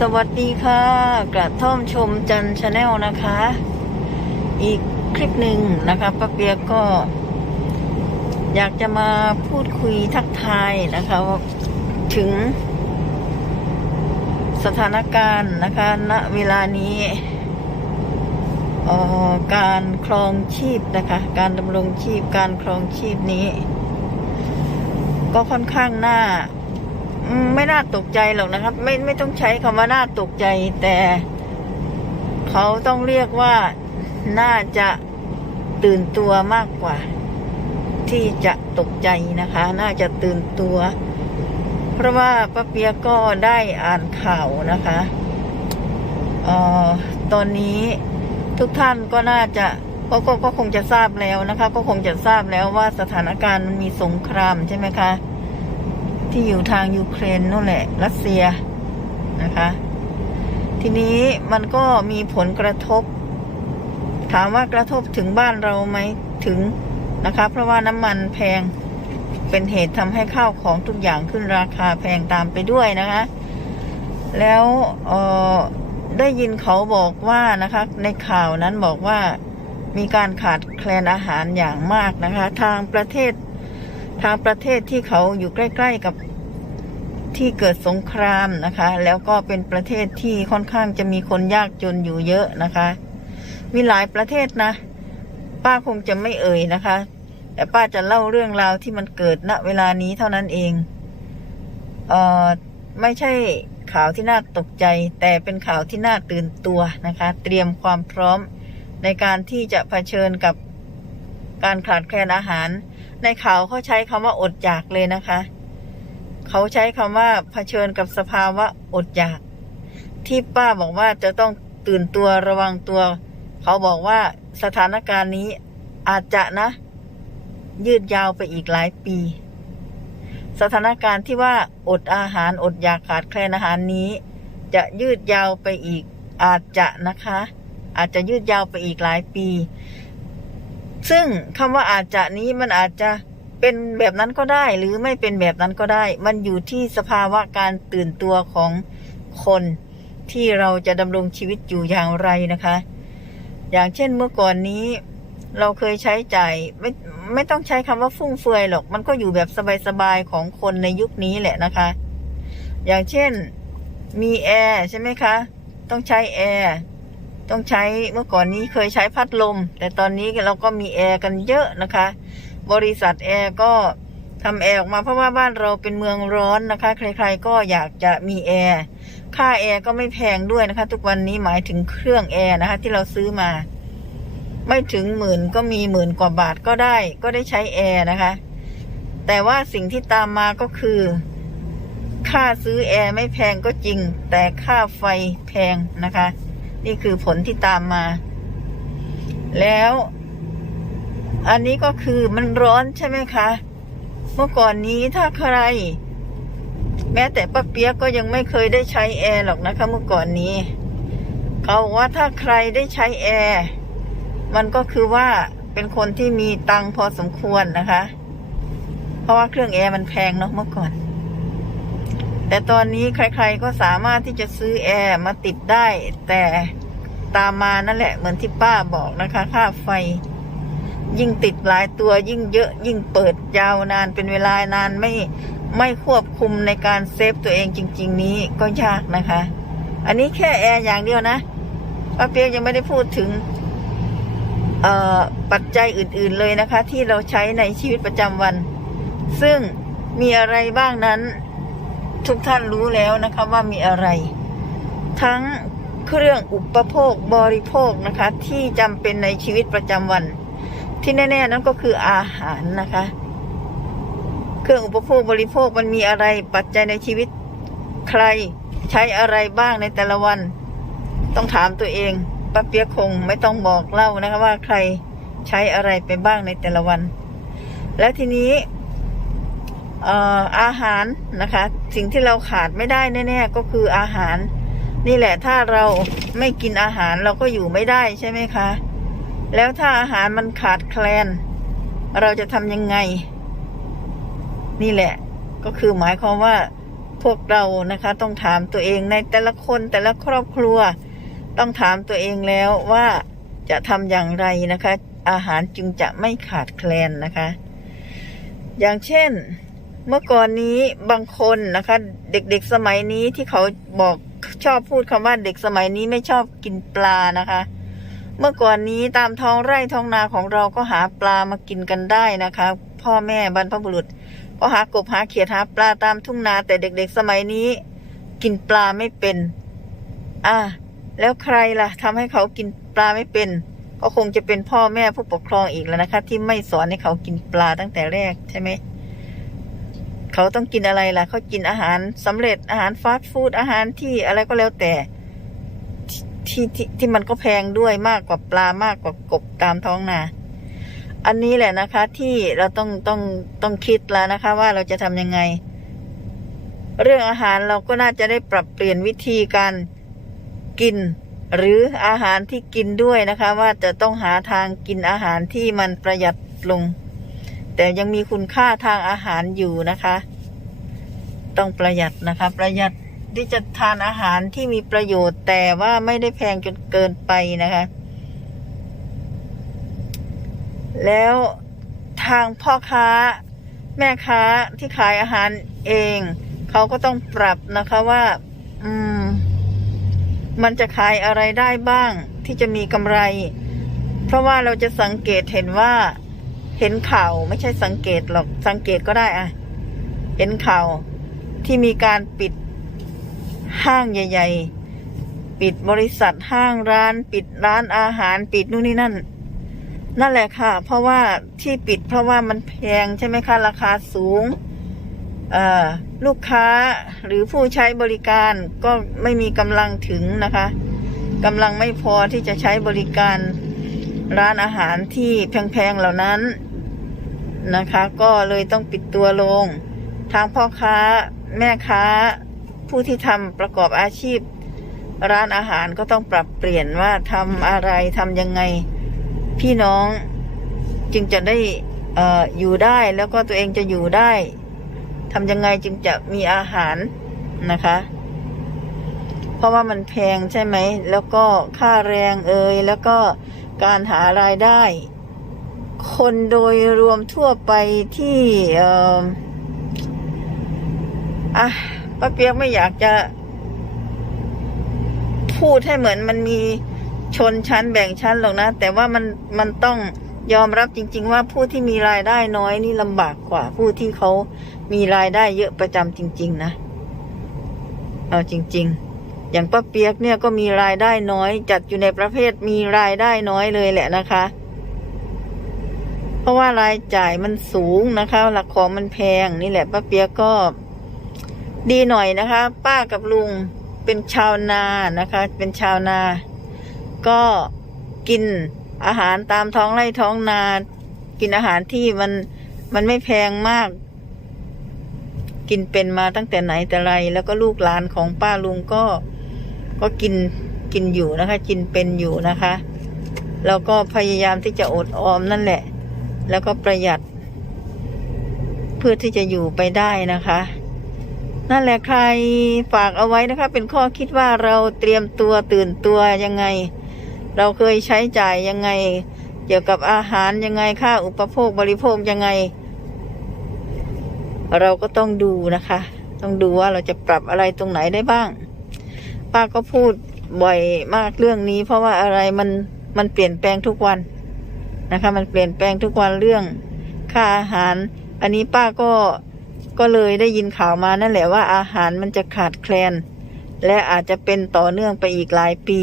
สวัสดีค่ะ กระท่อมชมจันชาแนลนะคะ อีกคลิปหนึ่งนะคะป้าเปียกก็ อยากจะมาพูดคุยทักทายนะคะถึง สถานการณ์นะคะ ณเวลานี้การครองชีพนะคะ การดำรงชีพการครองชีพนี้ ก็ค่อนข้างน่า ไม่น่าตกใจหรอกนะครับ ไม่ไม่ต้องใช้คำว่าน่าตกใจ แต่เขาต้องเรียกว่าน่าจะตื่นตัวมากกว่า ที่จะตกใจนะคะ น่าจะตื่นตัว เพราะว่าป้าเปียก็ได้อ่านข่าวนะคะออตอนนี้ทุกท่านก็น่าจะก็ก็ก็คงจะทราบแล้วนะคะ ก็คงจะทราบแล้วว่าสถานการณ์มันมีสงครามใช่ไหมคะ ที่อยู่ทางยูเครนนู่นแหละ รัสเซียนะคะ ทีนี้มันก็มีผลกระทบ ถามว่ากระทบถึงบ้านเราไหมถึงนะคะ เพราะว่าน้ำมันแพงเป็นเหตุทำให้ข้าวของทุกอย่างขึ้นราคาแพงตามไปด้วยนะคะ แล้วได้ยินเขาบอกว่านะคะ ในข่าวนั้นบอกว่ามีการขาดแคลนอาหารอย่างมากนะคะ ทางประเทศ ทางประเทศที่เขาอยู่ใกล้ ๆกับที่เกิดสงครามนะคะ แล้วก็เป็นประเทศที่ค่อนข้างจะมีคนยากจนอยู่เยอะนะคะ มีหลายประเทศนะ ป้าคงจะไม่เอ่ยนะคะ แต่ป้าจะเล่าเรื่องราวที่มันเกิดณเวลานี้เท่านั้นเองเอ่อไม่ใช่ข่าวที่น่าตกใจ แต่เป็นข่าวที่น่าตื่นตัวนะคะ เตรียมความพร้อมในการที่จะเผชิญกับการขาดแคลนอาหาร ในข่าวเขาใช้คำว่าอดอยากเลยนะคะ เขาใช้คำว่าเผชิญกับสภาวะอดอยาก ที่ป้าบอกว่าจะต้องตื่นตัวระวังตัว เขาบอกว่าสถานการณ์นี้อาจจะนะ ยืดยาวไปอีกหลายปี สถานการณ์ที่ว่าอดอาหารอดอยากขาดแคลนอาหารนี้ จะยืดยาวไปอีกอาจจะนะคะ อาจจะยืดยาวไปอีกหลายปี ซึ่งคำว่าอาจจะนี้มันอาจจะเป็นแบบนั้นก็ได้ หรือไม่เป็นแบบนั้นก็ได้ มันอยู่ที่สภาวะการตื่นตัวของคนที่เราจะดำรงชีวิตอยู่อย่างไรนะคะ อย่างเช่นเมื่อก่อนนี้ เราเคยใช้จ่ายไม่ไม่ต้องใช้คำว่าฟุ่มเฟือยหรอก มันก็อยู่แบบสบายๆของคนในยุคนี้แหละนะคะ อย่างเช่นมีแอร์ใช่ไหมคะ ต้องใช้แอร์ ต้องใช้เมื่อก่อนนี้เคยใช้พัดลม แต่ตอนนี้เราก็มีแอร์กันเยอะนะคะ บริษัทแอร์ก็ทำแอร์ออกมาเพราะว่าบ้านเราเป็นเมืองร้อนนะคะ ใครๆก็อยากจะมีแอร์ค่าแอร์ก็ไม่แพงด้วยนะคะ ทุกวันนี้หมายถึงเครื่องแอร์นะคะ ที่เราซื้อมา ไม่ถึงหมื่นก็มีหมื่นกว่าบาทก็ได้ ก็ได้ใช้แอร์นะคะ แต่ว่าสิ่งที่ตามมาก็คือ ค่าซื้อแอร์ไม่แพงก็จริง แต่ค่าไฟแพงนะคะ นี่คือผลที่ตามมา แล้ว อันนี้ก็คือมันร้อนใช่ไหมคะ เมื่อก่อนนี้ถ้าใคร แม้แต่ป้าเปียกก็ยังไม่เคยได้ใช้แอร์หรอกนะคะ เมื่อก่อนนี้ เขาว่าถ้าใครได้ใช้แอร์มันก็คือว่าเป็นคนที่มีตังพอสมควรนะคะ เพราะว่าเครื่องแอร์มันแพงเนาะเมื่อก่อน แต่ตอนนี้ใครๆก็สามารถที่จะซื้อแอร์มาติดได้ แต่ตามมานั่นแหละเหมือนที่ป้าบอกนะคะ ค่าไฟ ยิ่งติดหลายตัวยิ่งเยอะยิ่งเปิดยาวนานเป็นเวลานานไม่ไม่ควบคุมในการเซฟตัวเองจริง ๆ นี้ก็ยากนะคะ อันนี้แค่แอร์อย่างเดียวนะป้าเปียกยังไม่ได้พูดถึงปัจจัยอื่น ๆเลยนะคะ ที่เราใช้ในชีวิตประจำวัน ซึ่งมีอะไรบ้างนั้น ทุกท่านรู้แล้วนะคะว่ามีอะไร ทั้งเครื่องอุปโภคบริโภคนะคะ ที่จำเป็นในชีวิตประจำวัน ที่แน่ ๆ นั่นก็คืออาหารนะคะ เครื่องอุปโภคบริโภคมันมีอะไรปัจจัยในชีวิตใครใช้อะไรบ้างในแต่ละวัน ต้องถามตัวเองป้าเปียกคงไม่ต้องบอกเล่านะคะว่าใครใช้อะไรไปบ้างในแต่ละวัน และทีนี้ อาหารนะคะ สิ่งที่เราขาดไม่ได้แน่ๆก็คืออาหาร นี่แหละถ้าเราไม่กินอาหารเราก็อยู่ไม่ได้ใช่ไหมคะ แล้วถ้าอาหารมันขาดแคลน เราจะทำยังไง นี่แหละก็คือหมายความว่าพวกเรานะคะ ต้องถามตัวเองในแต่ละคนแต่ละครอบครัว ต้องถามตัวเองแล้วว่าจะทำอย่างไรนะคะ อาหารจึงจะไม่ขาดแคลนนะคะ อย่างเช่น เมื่อก่อนนี้บางคนนะคะ เด็กๆสมัยนี้ที่เขาบอกชอบพูดคำว่าเด็กสมัยนี้ไม่ชอบกินปลานะคะ เมื่อก่อนนี้ตามท้องไร่ท้องนาของเราก็หาปลามากินกันได้นะคะ พ่อแม่บรรพบุรุษ ก็หากบหาเขียดหาปลาตามทุ่งนาแต่เด็กๆสมัยนี้ กินปลาไม่เป็น อะแล้วใครล่ะทำให้เขากินปลาไม่เป็น ก็คงจะเป็นพ่อแม่ผู้ปกครองอีกแล้วนะคะ ที่ไม่สอนให้เขากินปลาตั้งแต่แรกใช่ไหม เขาต้องกินอะไรล่ะ เขากินอาหารสำเร็จอาหารฟาสต์ฟู้ดอาหารที่อะไรก็แล้วแต่ที่ที่ที่มันก็แพงด้วยมากกว่าปลามากกว่ากบตามท้องนา อันนี้แหละนะคะ ที่เราต้องต้องต้องคิดแล้วนะคะ ว่าเราจะทำยังไง เรื่องอาหารเราก็น่าจะได้ปรับเปลี่ยนวิธีการกิน หรืออาหารที่กินด้วยนะคะ ว่าจะต้องหาทางกินอาหารที่มันประหยัดลง แต่ยังมีคุณค่าทางอาหารอยู่นะคะ ต้องประหยัดนะคะ ประหยัดที่จะทานอาหารที่มีประโยชน์ แต่ว่าไม่ได้แพงจนเกินไปนะคะ แล้วทางพ่อค้า แม่ค้าที่ขายอาหารเอง เขาก็ต้องปรับนะคะว่า อืม มันจะขายอะไรได้บ้างที่จะมีกำไร เพราะว่าเราจะสังเกตเห็นว่า เห็นข่าวไม่ใช่สังเกตหรอกสังเกตก็ได้อะเห็นข่าวที่มีการปิดห้างใหญ่ ๆ ปิดบริษัทห้างร้าน ปิดร้านอาหาร ปิดนู่นนี่นั่น นั่นแหละค่ะ เพราะว่าที่ปิดเพราะว่ามันแพงใช่ไหมคะราคาสูงเอ่อลูกค้าหรือผู้ใช้บริการก็ไม่มีกำลังถึงนะคะกำลังไม่พอที่จะใช้บริการ ร้านอาหารที่แพงๆเหล่านั้นนะคะ ก็เลยต้องปิดตัวลง ทางพ่อค้าแม่ค้าผู้ที่ทำประกอบอาชีพ ร้านอาหารก็ต้องปรับเปลี่ยนว่าทำอะไรทำยังไง พี่น้องจึงจะได้อออยู่ได้แล้วก็ตัวเองจะอยู่ได้ทำยังไงจึงจะมีอาหารนะคะ เพราะว่ามันแพงใช่ไหม แล้วก็ค่าแรงเอ่ยแล้วก็ การหารายได้ คนโดยรวมทั่วไปที่อ่ออะป้าเปียกไม่อยากจะ พูดให้เหมือนมันมีชนชั้นแบ่งชั้นหรอกนะ แต่ว่ามันมันต้องยอมรับจริง ๆ ว่าผู้ที่มีรายได้น้อยนี่ลำบากกว่า ผู้ที่เขามีรายได้เยอะประจำจริง ๆ นะ เอาจริง ๆ อย่างป้าเปียกเนี่ยก็มีรายได้น้อย จัดอยู่ในประเภทมีรายได้น้อยเลยแหละนะคะ เพราะว่ารายจ่ายมันสูงนะคะหลักของมันแพงนี่แหละป้าเปียกก็ ดีหน่อยนะคะ ป้ากับลุงเป็นชาวนานะคะ เป็นชาวนา ก็กินอาหารตามท้องไร่ท้องนา กินอาหารที่มันมันไม่แพงมาก กินเป็นมาตั้งแต่ไหนแต่ไร แล้วก็ลูกหลานของป้าลุงก็ ก็กินกินอยู่นะคะ กินเป็นอยู่นะคะแล้วก็พยายามที่จะอดออมนั่นแหละ แล้วก็ประหยัด เพื่อที่จะอยู่ไปได้นะคะ นั่นแหละใครฝากเอาไว้นะคะ เป็นข้อคิดว่าเราเตรียมตัวตื่นตัวยังไง เราเคยใช้จ่ายยังไง เกี่ยวกับอาหารยังไงค่าอุปโภคบริโภคยังไง เราก็ต้องดูนะคะ ต้องดูว่าเราจะปรับอะไรตรงไหนได้บ้าง ป้าก็พูดบ่อยมากเรื่องนี้ เพราะว่าอะไรมันมันเปลี่ยนแปลงทุกวันนะคะ มันเปลี่ยนแปลงทุกวันเรื่องค่าอาหาร อันนี้ป้าก็ก็เลยได้ยินข่าวมานั่นแหละว่าอาหารมันจะขาดแคลน และอาจจะเป็นต่อเนื่องไปอีกหลายปี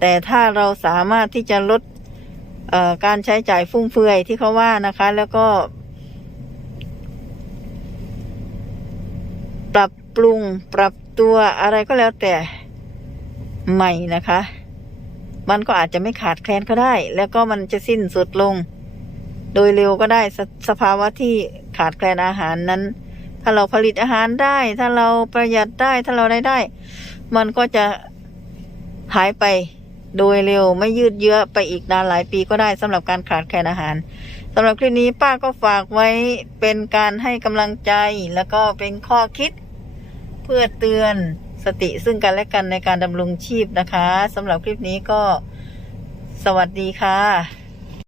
แต่ถ้าเราสามารถที่จะลดเอ่อการใช้จ่ายฟุ่มเฟือยที่เขาว่านะคะ แล้วก็ ปรับปรุงปรับตัวอะไรก็แล้วแต่ ใหม่นะคะ มันก็อาจจะไม่ขาดแคลนก็ได้ แล้วก็มันจะสิ้นสุดลง โดยเร็วก็ได้สสภาวะที่ขาดแคลนอาหารนั้น ถ้าเราผลิตอาหารได้ ถ้าเราประหยัดได้ถ้าเราได้ได้ มันก็จะหายไปโดยเร็วไม่ยืดเยื้อไปอีกนานหลายปีก็ได้สำหรับการขาดแคลนอาหารสำหรับคลิปนี้ป้าก็ฝากไว้เป็นการให้กำลังใจแล้วก็เป็นข้อคิด เพื่อเตือน สติซึ่งกันและกันในการดำรงชีพนะคะสำหรับคลิปนี้ก็สวัสดีค่ะ